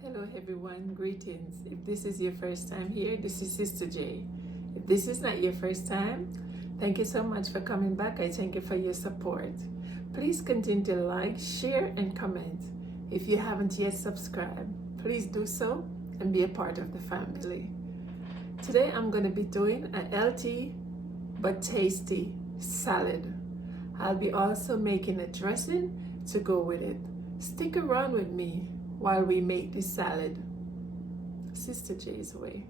Hello everyone, greetings. If this is your first time here, this is Sister J. If this is not your first time, thank you so much for coming back. I thank you for your support. Please continue to like, share, and comment. If you haven't yet subscribed, please do so and be a part of the family. Today I'm going to be doing a healthy but tasty salad. I'll be also making a dressing to go with it. Stick around with me while we make this salad. Sister J's way.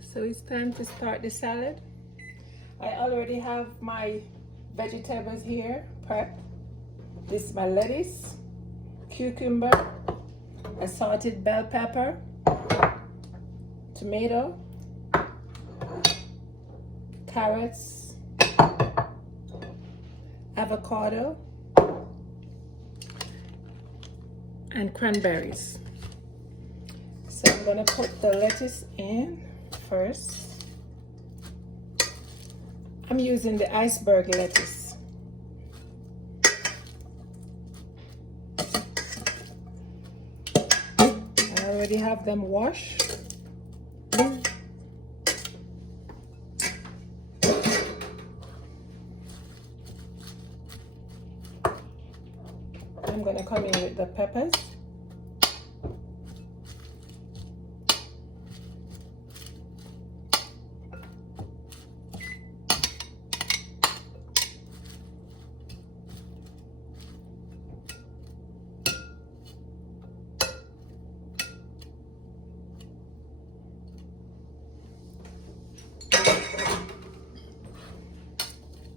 So it's time to start the salad. I already have my vegetables here prepped. This is my lettuce, cucumber, assorted bell pepper, tomato, carrots, avocado, and cranberries. So I'm gonna put the lettuce in first. I'm using the iceberg lettuce. I already have them washed. I'm gonna come in with the peppers.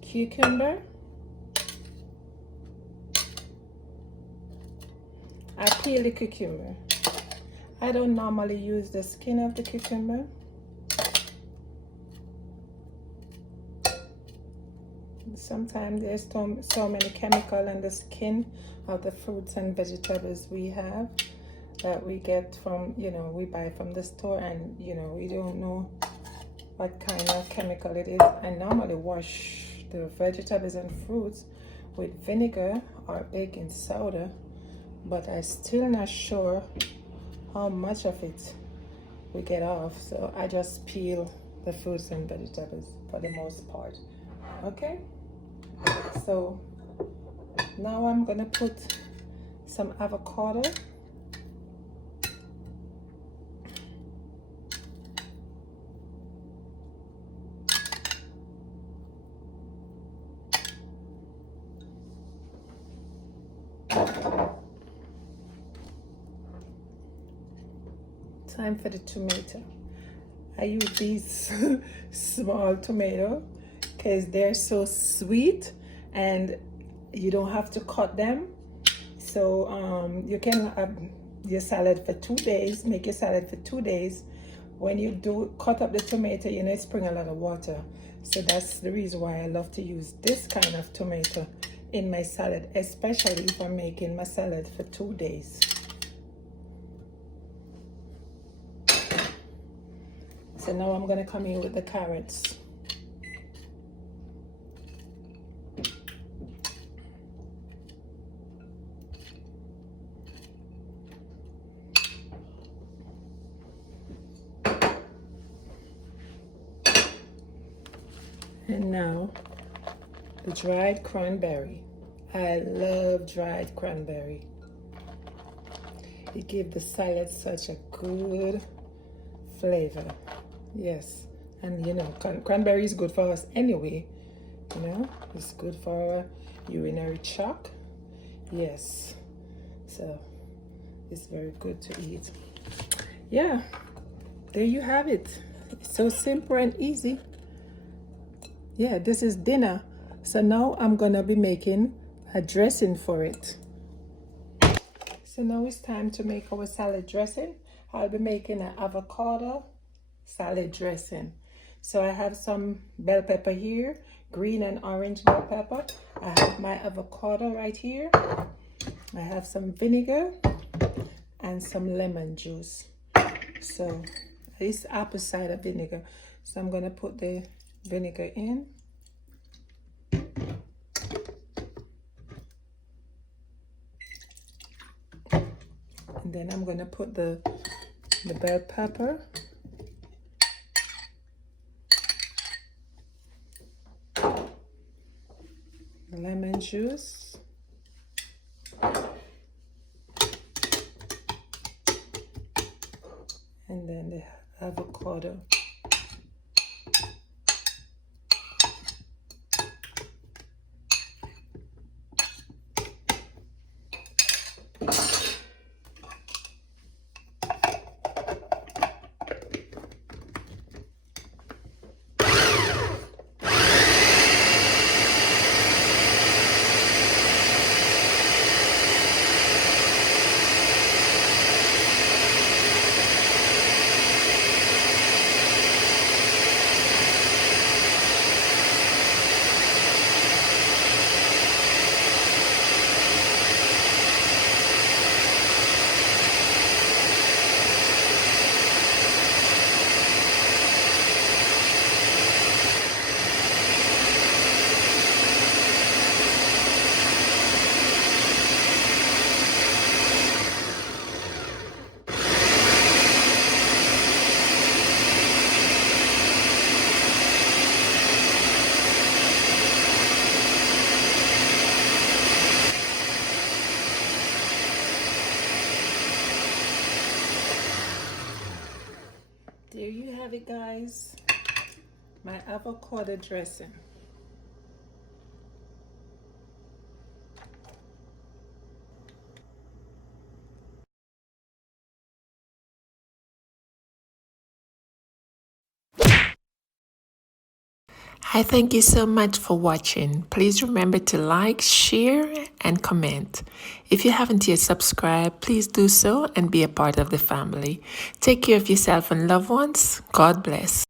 Cucumber. I peel the cucumber. I don't normally use the skin of the cucumber. Sometimes there's so many chemicals in the skin of the fruits and vegetables we have that we get from, we buy from the store, and we don't know what kind of chemical it is. I normally wash the vegetables and fruits with vinegar or baking soda, but I'm still not sure how much of it we get off, so I just peel the fruits and vegetables for the most part. Okay, so now I'm gonna put some avocado. Time for the tomato. I use these small tomato because they're so sweet and you don't have to cut them. So you can have your salad for 2 days, make your salad for 2 days. When you do cut up the tomato, it's bring a lot of water. So that's the reason why I love to use this kind of tomato in my salad, especially if I'm making my salad for 2 days. So now I'm gonna come in with the carrots. And now the dried cranberry. I love dried cranberry. It gives the salad such a good flavor. Yes, and cranberry is good for us anyway. It's good for urinary tract. Yes, so it's very good to eat. Yeah, there you have it. It's so simple and easy. Yeah, this is dinner. So now I'm gonna be making a dressing for it. So now it's time to make our salad dressing. I'll be making an avocado salad dressing. So I have some bell pepper here, green and orange bell pepper. I have my avocado right here. I have some vinegar and some lemon juice. So it's apple cider vinegar. So I'm gonna put the vinegar in. And then I'm gonna put the bell pepper, the lemon juice, and then the avocado. There you have it, guys. My avocado dressing. I thank you so much for watching. Please remember to like, share, and comment. If you haven't yet subscribed, please do so and be a part of the family. Take care of yourself and loved ones. God bless.